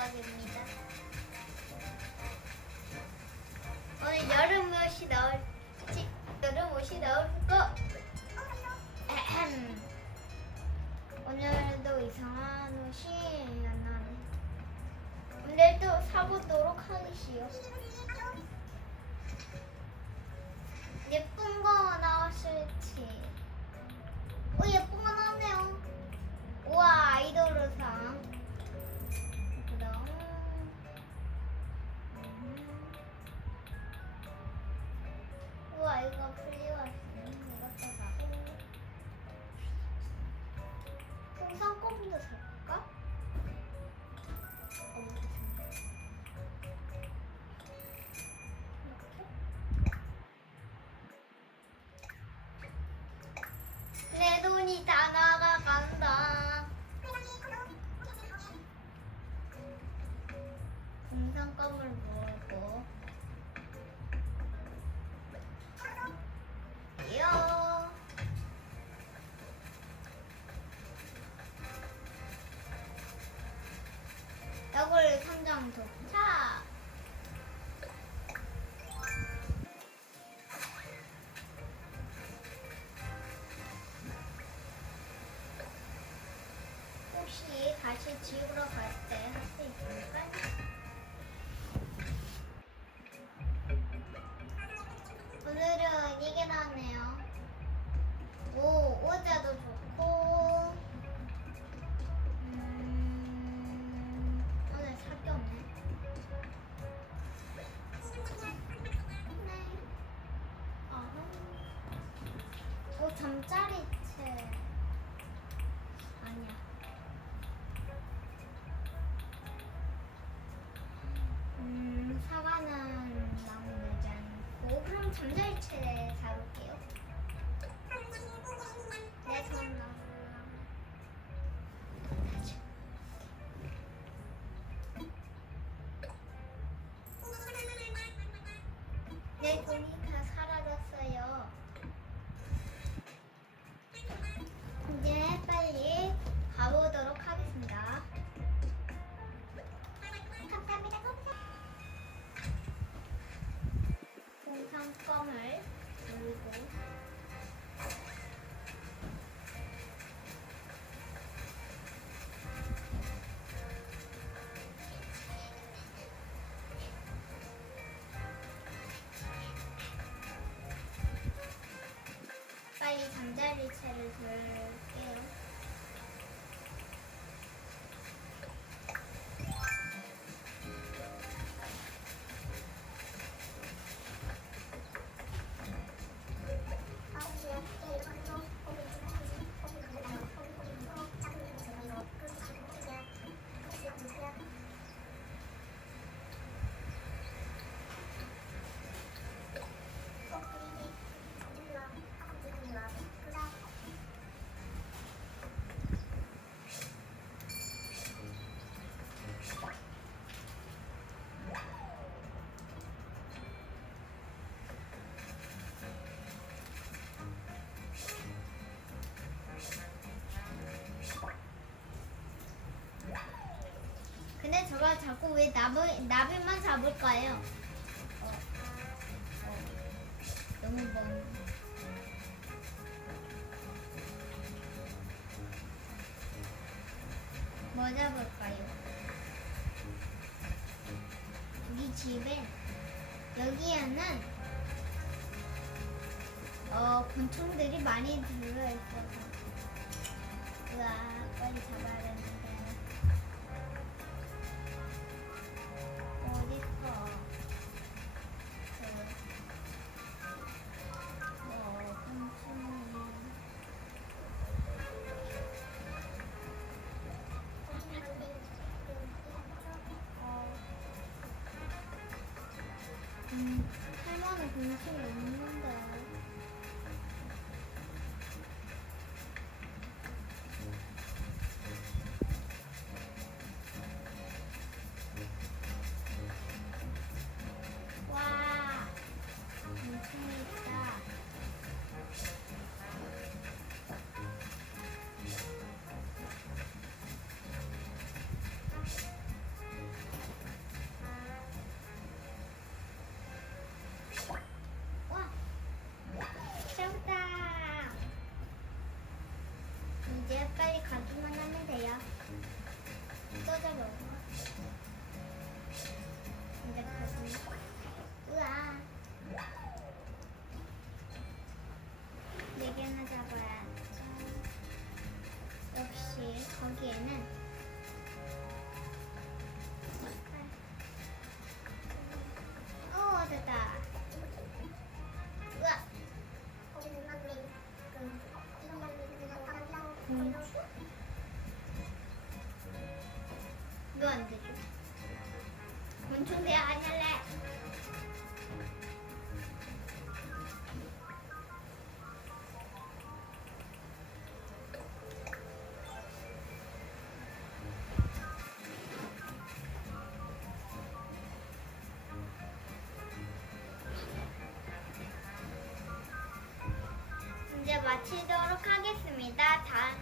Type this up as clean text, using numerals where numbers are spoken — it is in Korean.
가게입니다. 오늘 여름 옷이 나올지 여름 옷이 나올 거. 오늘도 이상한 옷이 안 나네. 오늘도 사보도록 하겠시요. 예쁜 거 나왔을지. 오, 예쁜 거 나왔네요. 우와, 아이돌 의상. 그다음 우와, 이거 플리워스. 이것도 사고. 풍선껌도 살까? 내 돈이 다 나가간다. 풍선껌을 먹고 요. 이걸 3장 도착. 혹시 다시 집으로 갈 때 할 수 있을까? 오늘은 이게 나왔네요. 오, 모자도 좋고. 오늘 살 게 없네. 네. 오, 잠자리 책. 아니야. 사과는 나오지 않고. 그럼 잠자리 책 사올게요. 내 손 나올라. 내 돈이 다 사라졌어요. 이제 빨리 가보도록 하겠습니다. 감사합니다. 풍선껌을 돌리고 빨리 잠자리 채를 들게요. 근데 저가 자꾸 왜 나비만 잡을까요? 너무 먼. 뭐 잡을까요? 우리 집에 여기에는 곤충들이 많이 들어있어서. 우와, 빨리 잡아야 되는데. 어딨어? 곤충이. 할머니 곤충이 없는데. 네, 빨리 가기만 하면 돼요. 떠져봐. 이제 가기. 우와. 4개나 잡아야. 역시 거기에는 됐다. 우와. 너 안 되죠? 곤충 대화 안 할래. 이제 마치도록 하겠습니다. 다음